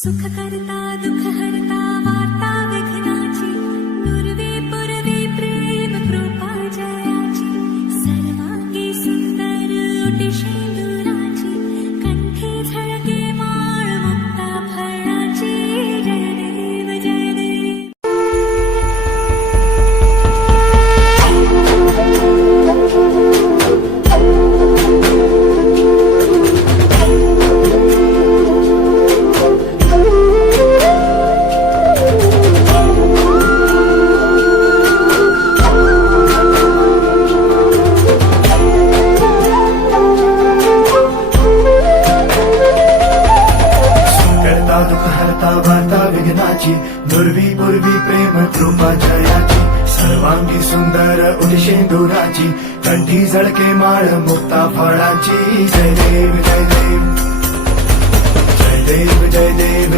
सुख करता दुःख हरता वार्ता विघ्नाची पूर्वी पूर्वी प्रेम कृपा जयाची सर्वांगी सुंदर ओटी शेंदुराची कंठी झळके माळ मुक्ता फळाची जय देव जय देव. दुःख हरता वार्ता विघ्नाची पूर्वी पूर्वी प्रेम कृपा जयाची सर्वांगी सुंदर उटी शेंदुराची कंठी झळके माळ मुक्ता फळाची जय देव जय देव जय देव जय देव